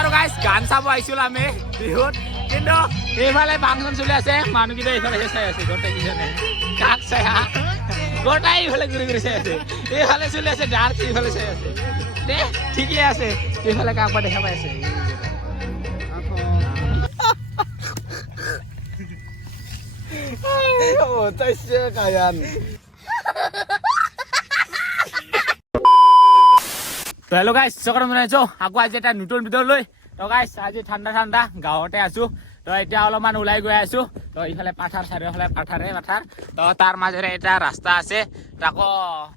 আৰু গাইজ গান চাব আহিছিলোঁ আমি বিহুত। কিন্তু এইফালে ফাংচন চলি আছে, মানুহকেইটা এইফালেহে চাই আছে গোটেইকেইজনে কাক চাই গোটাই এইফালে ঘূৰি ঘূৰি চাই আছে। এইফালে চলি আছে, ডান্স এইফালে চাই আছে। দে, ঠিকেই আছে। এইফালে কাকবা দেখা পাই আছে? Oh. তো হেল্ল' গাইজ চকত বনাইছোঁ আকৌ আজি এটা নতুন ভিডিঅ' লৈ। তো গাইজ আজি ঠাণ্ডা ঠাণ্ডা, গাঁৱতে আছোঁ। তো এতিয়া অলপমান ওলাই গৈ আছোঁ। তো ইফালে পাথাৰ চাৰিওফালে পাথাৰে, পাথাৰ। তো তাৰ মাজেৰে এটা ৰাস্তা আছে। তাকো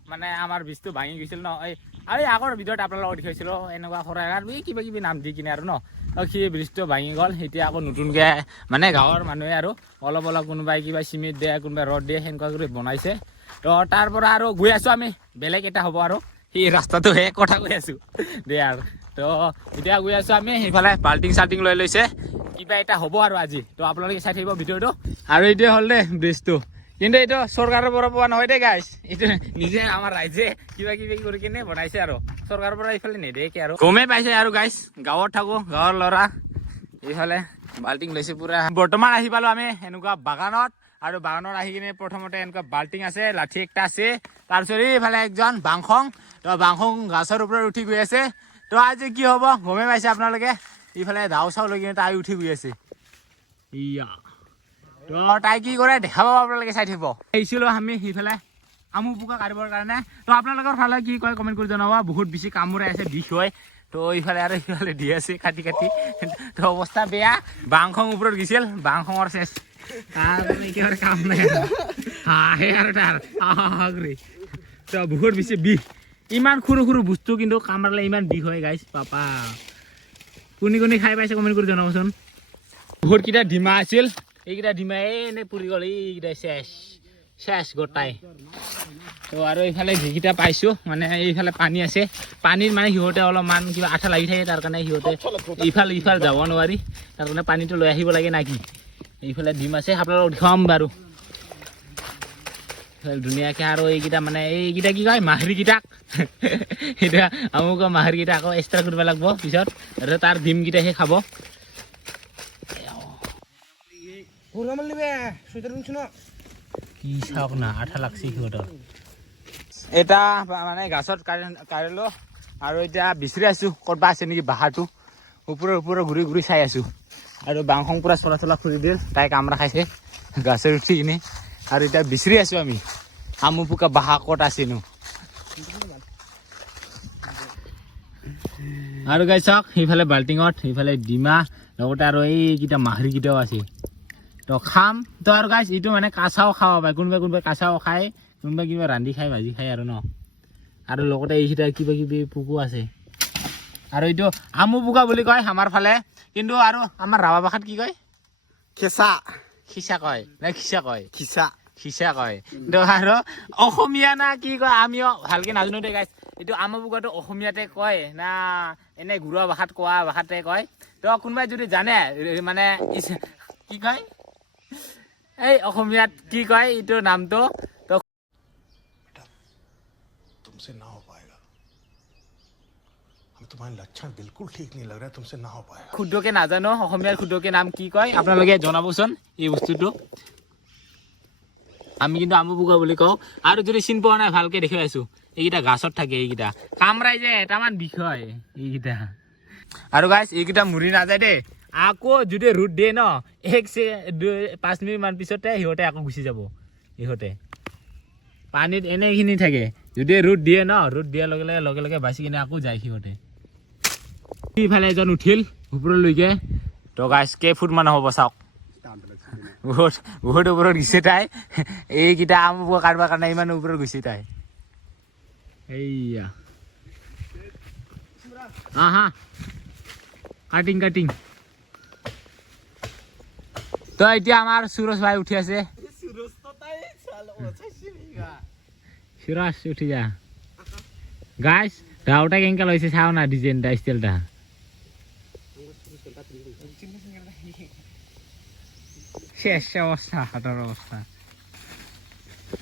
মানে আমাৰ বীজটো ভাঙি গৈছিল ন। এই, আৰু আগৰ ভিডিঅ'ত আপোনালোকক দেখাইছিলোঁ এনেকুৱা সৰাই এই কিবা কিবি নাম দি কিনে আৰু ন। তো সেই ব্ৰিজটো ভাঙি গ'ল। এতিয়া আকৌ নতুনকৈ মানে গাঁৱৰ মানুহে আৰু অলপ অলপ কোনোবাই কিবা চিমেণ্ট দিয়ে, কোনোবাই ৰদ দিয়ে, সেনেকুৱা কৰি বনাইছে। তো তাৰ পৰা আৰু গৈ আছোঁ আমি। বেলেগ এটা হ'ব আৰু। সেই ৰাস্তাটো হে কথা কৈ আছোঁ। দে আৰু। তো, এতিয়া গৈ আছোঁ আমি সেইফালে বাল্টিং চাল্টিং লৈ লৈছে। কিবা এটা হ'ব আৰু আজি। তো, আপোনালোকে চাই থাকিব ভিডিঅ'টো। আৰু এইটোৱে হ'ল দে ব্ৰিজটো। কিন্তু এইটো চৰকাৰৰ পৰা পোৱা নহয় দেই গাইছ এইটো নিজে আমাৰ ৰাইজে কিবা কিবি কৰি কিনে বনাইছে আৰু। চৰকাৰৰ পৰা এইফালে নেদেকে আৰু। গমেই পাইছে আৰু গাইছ গাঁৱত থাকোঁ, গাঁৱৰ ল'ৰা। এইফালে বাল্টিং লৈছে পুৰা। বৰ্তমান আহি পালোঁ আমি এনেকুৱা বাগানত। আৰু বাগানত আহি কিনে প্ৰথমতে এনেকুৱা বাল্টিং আছে, লাঠি একটা আছে। তাৰপিছত এইফালে একজন বাংখং, তো বাংখং গছৰ ওপৰত উঠি গৈ আছে। তো আজি কি হ'ব? গমেই পাইছে আপোনালোকে? ইফালে দাও চাও লৈ কিনে তাই উঠি গৈ আছে। ইয়া। তো তাই কি কৰে? দেখা পাব আপোনালোকে, চাই থাকিব। আহিছিলোঁ আমি সিফালে আমু পোকা কাটিবৰ কাৰণে। তো আপোনালোকৰ ফালে কি কয় কমেণ্ট কৰি জনাব। বহুত বেছি কামোৰে আছে, বিষ হয়। তো ইফালে আৰু সিফালে দি আছে, কাটি কাটি। তো অৱস্থা বেয়া। বাংখং ওপৰত গৈছিল। বাংখঙৰ চেচ। মানে বহুত বেছি বিষ ইমান সৰু সৰু বস্তু কিন্তু কামৰালে ইমান বিষ হয় গাইছ পাপা কোনে কোনে খাই পাইছে কমেণ্ট কৰি জনাবচোন বহুতকেইটা ডিমা আছিল এইকেইটা ডিমা এনেই পুৰি গ'ল এইকেইটা চেচ চেচ গোটাই তো আৰু এইফালে যিকেইটা পাইছোঁ মানে এইফালে পানী আছে পানীত মানে সিহঁতে অলপমান কিবা আঠা লাগি থাকে তাৰ কাৰণে সিহঁতে ইফাল ইফাল যাব নোৱাৰি তাৰ কাৰণে পানীটো লৈ আহিব লাগে না এইফালে ডিম আছে আপোনালোকক দেখুৱাম বাৰু। ধুনীয়াকৈ আৰু এইকেইটা মানে এইকেইটা কি কয়, মাহৰীকেইটাক। এতিয়া আমুক মাহৰীকেইটা আকৌ এক্সট্ৰা কৰিব লাগিব পিছত, আৰু তাৰ ডিমকেইটাহে খাব. কি চাওক না, আঠা লাগছে সিহঁতৰ। এটা মানে গাছত কাঢ়িলো আৰু এতিয়া বিচাৰি আছোঁ ক'ৰবা আছে নেকি বাহাটো। ওপৰৰ ওপৰৰ ঘূৰি ঘূৰি চাই আছোঁ। আৰু বাংখং পূৰা চলা চলা খুলি দিল। তাই কামৰা খাইছে গাছত উঠি কিনে। আৰু এতিয়া বিচাৰি আছোঁ আমি। আমু পোকা বাহা ক'ত আছেনো? আৰু গাই চাওক সেইফালে বাল্টিঙত সেইফালে ডিমা, লগতে আৰু এইকেইটা মাহৰীকেইটাও আছে। তো খাম। তো আৰু গাইছ এইটো মানে কাঁচাও খাব পাৰে। কোনোবাই কোনোবাই কাঁচাও খায়, কোনোবাই কিবা ৰান্ধি খায়, ভাজি খায় আৰু ন। আৰু লগতে এইকেইটা কিবা কিবি পোকো আছে। আৰু এইটো আমু পোকা বুলি কয় আমাৰ ফালে। কিন্তু আৰু আমাৰ ৰাভা ভাষাত কি কয়? Kesa. খিচা কয় নে খিচা কয়? Kisa. খিচা কয়। তো আৰু অসমীয়া না কি কয় আমিও ভালকে নাজানো দে গাইছ এইটো আমু পোকাটো অসমীয়াতে কয় না এনে ঘৰুৱা ভাষাত কোৱা ভাষাতে কয়। তো কোনোবাই যদি জানে মানে কি কয়? এই অসমীয়াত কি কয় এইটো নামটো তো তোমার লক্ষণ নাম কি কয় আপোনালোকে এই বস্তুটো আমি কিন্তু আমু বুকা বুলি কওঁ। আৰু যদি চিন পোৱা নাই ভালকে দেখি আছো এইকেইটা গাছত থাকে এইকেইটা। কামৰাই যে এটামান বিষয় এইকেইটা। আৰু গাছ এইকেইটা মুৰি নাযায় দেই। আকৌ যদি ৰ'দ দিয়ে ন এক দুই পাঁচ মিনিটমান পিছতে সিহঁতে আকৌ গুচি যাব। সিহঁতে। পানীত এনেখিনি থাকে। যদি ৰ'দ দিয়ে ন ৰ'দ দিয়াৰ লগে লগে লগে লগে বাচি কিনে আকৌ যায় সিহঁতে। ইফালে এজন উঠিল ওপৰলৈকে। তো গাইছ কেইফুট মান হ'ব চাওক? বহুত বহুত ওপৰত গৈছে তাই। এইকেইটা আম কাটিবৰ কাৰণে ইমান ওপৰত গৈছে তাই। এইয়া। হা হা কাটিং কাটিং। তো এতিয়া আমাৰ সুৰজ ভাই উঠি আছে. সুৰজ উঠি যা। গাইছ গাঁৱতে কেনেকৈ লৈছে, চাওঁ না ডিজাইনটা ষ্টাইলটা শেষ অৱস্থা হাতৰ অৱস্থা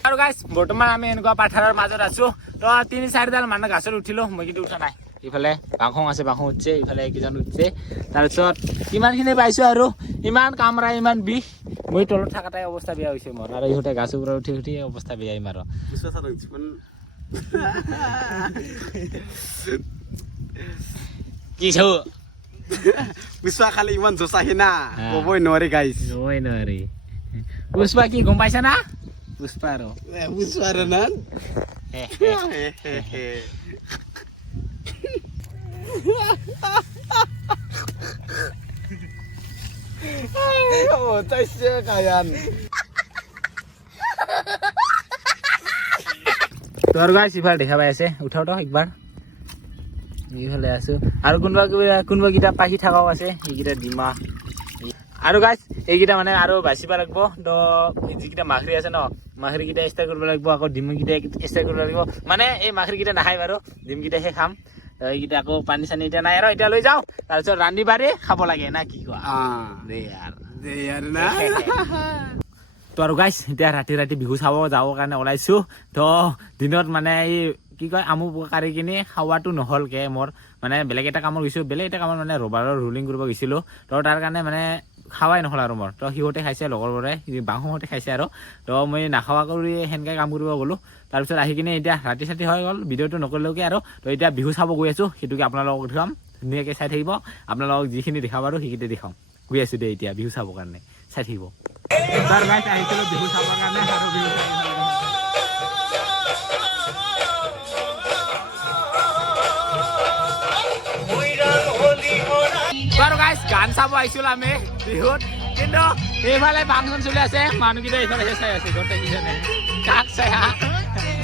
আৰু গাইছ বৰ্তমান আমি এনেকুৱা পাথাৰৰ মাজত আছো। তো তিনি চাৰিডাল মানুহ গাছত উঠিলো মই কিন্তু উঠা নাই। ইফালে বাংখং আছে বাংখং উঠছে ইফালে এইকেইজন উঠছে। তাৰপিছত ইমানখিনি পাইছোঁ আৰু ইমান কামৰা ইমান বিষ। মই তলত থকাটাই অৱস্থা বেয়া হৈছে মোৰ আৰু ইহঁতে গাছৰ পৰা উঠি উঠি অৱস্থা বেয়াই মাৰ। কি চাওঁ? বিচৰা খালি ইমান জোচ আহি না। ক'বই নোৱাৰি গাইছ নয় নোৱাৰি পুষ্পা কি গম পাইছা না পুষ্পা আৰু বুজবা আৰু না হে, হে। চাইছে কায়ান তোৰ গাছ ইফালে দেখা পাই আছে উঠাও তো একবাৰ এইফালে আছো। আৰু কোনোবা কিবা কোনোবা কেইটা পাখি থকাও আছে সেইকেইটা ডিমা আৰু গাছ এইকেইটা মানে আৰু বাচিব লাগিব। তো যিকেইটা মাখৰি আছে ন মাখৰিকেইটা এক্সট্ৰা কৰিব লাগিব আকৌ ডিমকেইটা এক্সট্ৰা কৰিব লাগিব। মানে এই মাখৰিকেইটা নাখায় বাৰু ডিমকেইটাহে খাম। এইকেইটা আকৌ পানী চানী এতিয়া নাই আৰু এতিয়া লৈ যাওঁ। তাৰপিছত ৰান্ধি বাঢ়ি খাব লাগে না কি কোৱা? তো আৰু গাইছ এতিয়া ৰাতি ৰাতি বিহু চাব যাবৰ কাৰণে ওলাইছোঁ। তো দিনত মানে এই কি কয়, আমু কাঢ়ি কিনি খাৱাটো নহ'লকে মোৰ। মানে বেলেগ এটা কামত গৈছোঁ বেলেগ এটা কামত মানে ৰবাৰৰ ৰুলিং কৰিব গৈছিলোঁ। তো তাৰ কাৰণে মানে খাৱাই নহ'ল আৰু মোৰ। তো সিহঁতে খাইছে, লগৰবোৰে বাঁহহঁতে খাইছে আৰু। তো মই নাখাৱা কৰি সেনেকৈ কাম কৰিব গ'লোঁ। তাৰপিছত আহি কিনে এতিয়া ৰাতি চাতি হৈ গ'ল, ভিডিঅ'টো নকৰিলেওকে আৰু। তো এতিয়া বিহু চাব গৈ আছোঁ, সেইটোকে আপোনালোকক দেখুৱাম। ধুনীয়াকৈ চাই থাকিব। আপোনালোকক যিখিনি দেখাব আৰু সেইকেইটা দেখাম। গৈ আছোঁ দে এতিয়া বিহু চাবৰ কাৰণে, চাই থাকিব। আহিছিলোঁ বিহু চাবৰ কাৰণে, আৰু বিহু গান চাব আহিছিলোঁ আমি, বিহুত। কিন্তু এইফালে ফাংচন চলি আছে মানুহকেইটা এইফালে চাই আছে গোটেইকেইজনে কাক চাই, হা?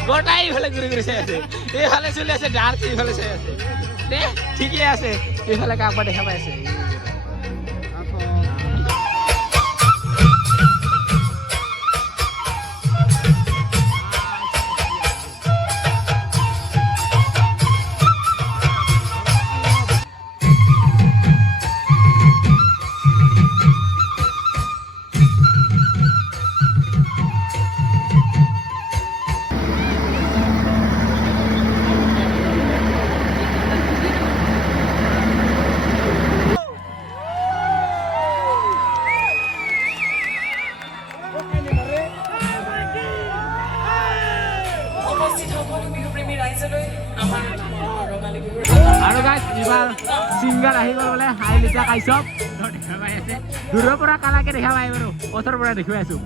গোটাই এইফালে ঘূৰি ঘূৰি চাই আছে। এইফালে চলি আছে, ডান্স এইফালে চাই আছে। দে ঠিকে আছে। এইফালে কাৰোবাৰ দেখা পাই আছে। আৰু গাইছ এইবাৰ ছিংগাৰ আহি গ'ল বোলে হাই লিটা কাশ্যপ দেখা পাই আছে। দূৰৰ পৰা কালাকে দেখা পাই বাৰু ওচৰৰ পৰা দেখুৱাই আছোঁ।